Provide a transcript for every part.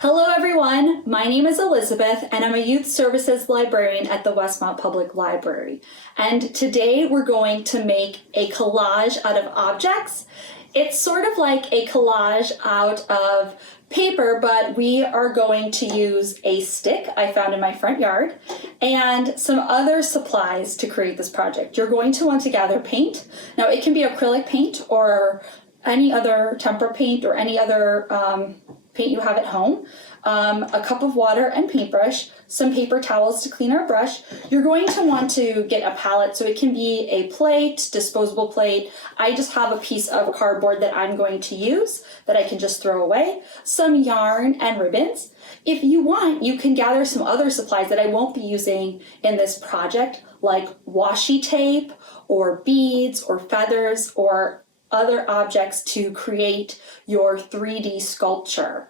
Hello everyone, my name is Elizabeth and I'm a Youth Services Librarian at the Westmont Public Library. And today we're going to make a collage out of objects. It's sort of like a collage out of paper, but we are going to use a stick I found in my front yard and some other supplies to create this project. You're going to want to gather paint. Now it can be acrylic paint or any other tempera paint or any other paint you have at home, a cup of water and paintbrush, some paper towels to clean our brush. You're going to want to get a palette, so it can be a plate, disposable plate. I just have a piece of cardboard that I'm going to use that I can just throw away, some yarn and ribbons. If you want, you can gather some other supplies that I won't be using in this project, like washi tape or beads or feathers or other objects to create your 3D sculpture.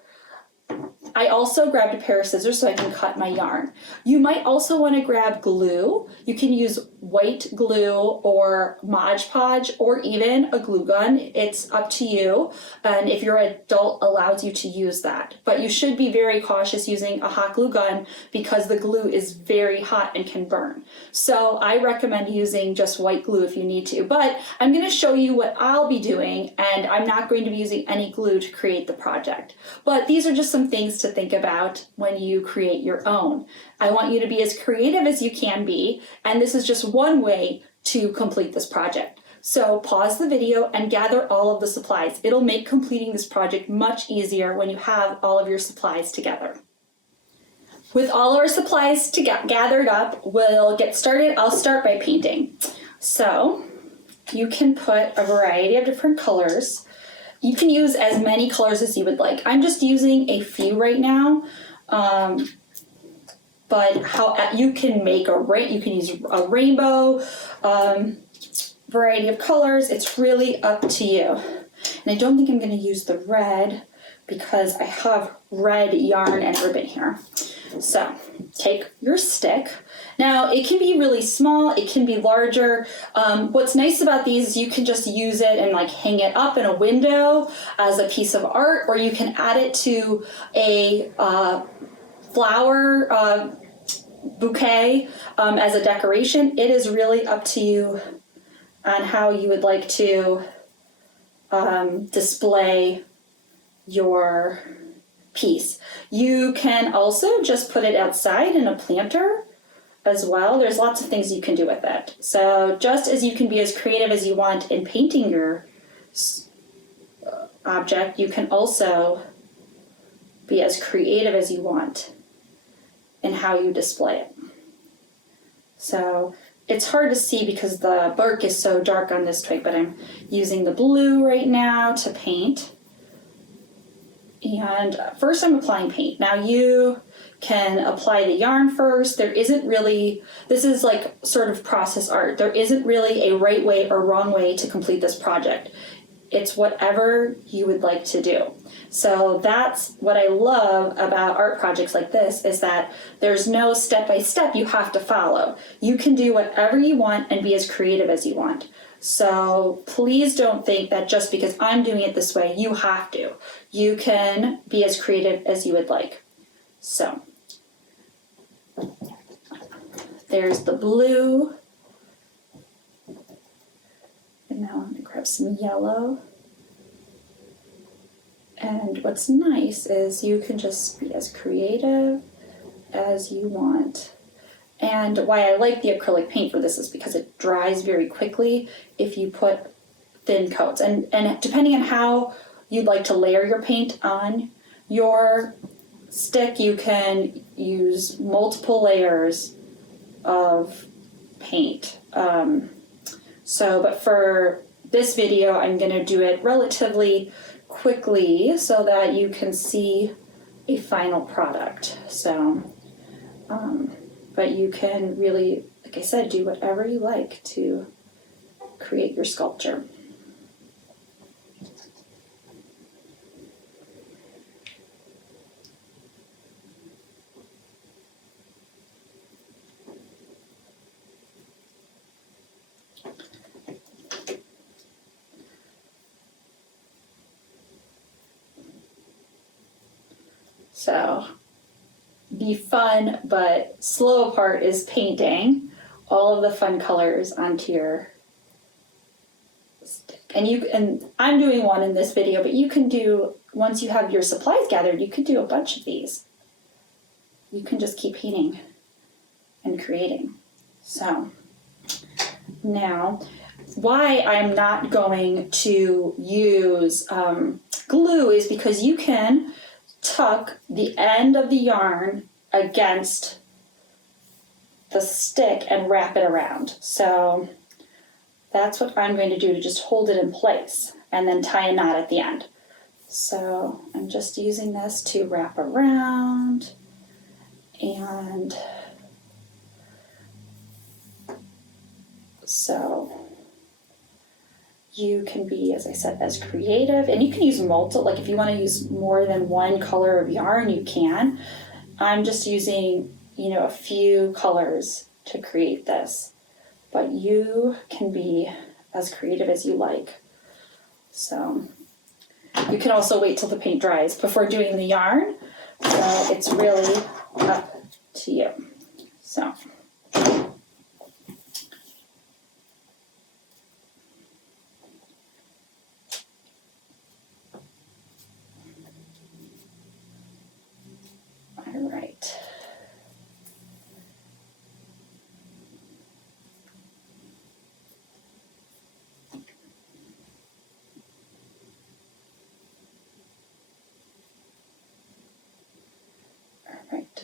I also grabbed a pair of scissors so I can cut my yarn. You might also want to grab glue. You can use white glue or Mod Podge or even a glue gun. It's up to you, and if your adult allows you to use that. But you should be very cautious using a hot glue gun because the glue is very hot and can burn. So I recommend using just white glue if you need to. But I'm going to show you what I'll be doing, and I'm not going to be using any glue to create the project. But these are just some things to think about when you create your own. I want you to be as creative as you can be, and this is just one way to complete this project. So pause the video and gather all of the supplies. It'll make completing this project much easier when you have all of your supplies together. With all our supplies gathered up, we'll get started. I'll start by painting. So you can put a variety of different colors. You can use as many colors as you would like. I'm just using a few right now, but how you can make you can use a rainbow, variety of colors. It's really up to you. And I don't think I'm going to use the red because I have red yarn and ribbon here. So take your stick. Now it can be really small, it can be larger. What's nice about these is you can just use it and like hang it up in a window as a piece of art, or you can add it to a flower bouquet as a decoration. It is really up to you on how you would like to display your piece. You can also just put it outside in a planter as well. There's lots of things you can do with it. So just as you can be as creative as you want in painting your object, you can also be as creative as you want in how you display it. So it's hard to see because the bark is so dark on this twig, but I'm using the blue right now to paint. And first I'm applying paint. Now you can apply the yarn first. There isn't really, this is like sort of process art. There isn't really a right way or wrong way to complete this project. It's whatever you would like to do. So that's what I love about art projects like this, is that there's no step-by-step you have to follow. You can do whatever you want and be as creative as you want. So please don't think that just because I'm doing it this way, you have to. You can be as creative as you would like. So there's the blue. And now I'm going to grab some yellow. And what's nice is you can just be as creative as you want. And why I like the acrylic paint for this is because it dries very quickly if you put thin coats. And depending on how you'd like to layer your paint on your stick, you can use multiple layers of paint. But for this video, I'm going to do it relatively quickly so that you can see a final product. But you can really, like I said, do whatever you like to create your sculpture. So the fun but slow part is painting all of the fun colors onto your stick. And I'm doing one in this video, but you can do, once you have your supplies gathered, you could do a bunch of these. You can just keep painting and creating. So now, why I'm not going to use glue is because you can tuck the end of the yarn against the stick and wrap it around. So that's what I'm going to do to just hold it in place and then tie a knot at the end. So I'm just using this to wrap around, and so you can be, as I said, as creative, and you can use multiple, like if you want to use more than one color of yarn, you can. I'm just using, a few colors to create this, but you can be as creative as you like. So you can also wait till the paint dries before doing the yarn, so it's really up to you. So all right.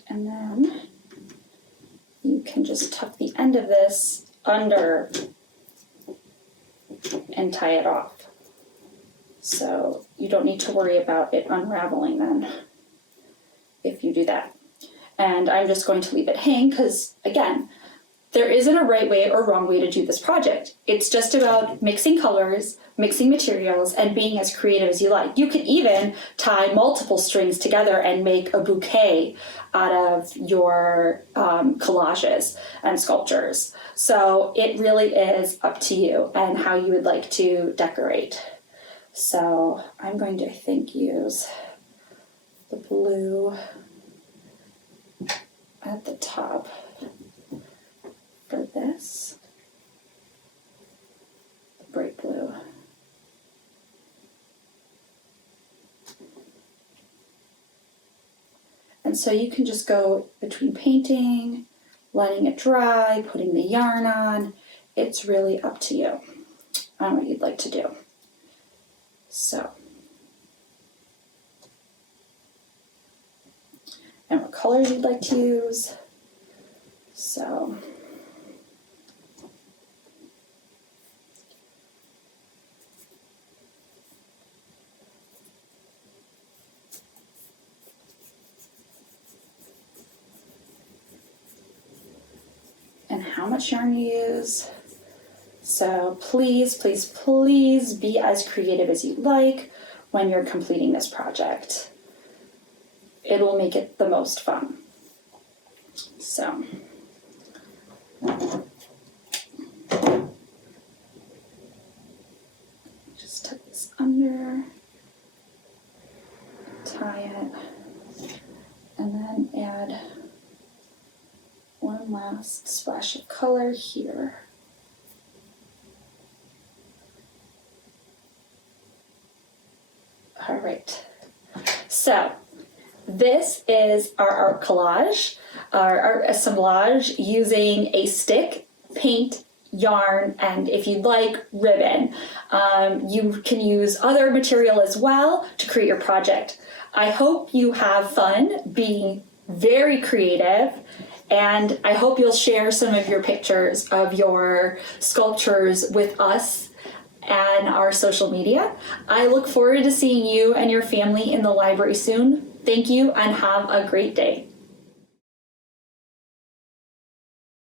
And then you can just tuck the end of this under and tie it off. So you don't need to worry about it unraveling then if you do that. And I'm just going to leave it hang because, again, there isn't a right way or wrong way to do this project. It's just about mixing colors, mixing materials, and being as creative as you like. You could even tie multiple strings together and make a bouquet out of your collages and sculptures. So it really is up to you and how you would like to decorate. So I'm going to, I think, use the blue at the top for this, the bright blue. And so you can just go between painting, letting it dry, putting the yarn on. It's really up to you on what you'd like to do. So, and what colors you'd like to use. So, and how much yarn you use. So please, please, please be as creative as you like when you're completing this project. It will make it the most fun. So. Just tuck this under, tie it, and then add one last splash of color here. All right, so this is our art collage, our art assemblage using a stick, paint, yarn, and if you'd like, ribbon. You can use other material as well to create your project. I hope you have fun being very creative, and I hope you'll share some of your pictures of your sculptures with us and our social media. I look forward to seeing you and your family in the library soon. Thank you and have a great day.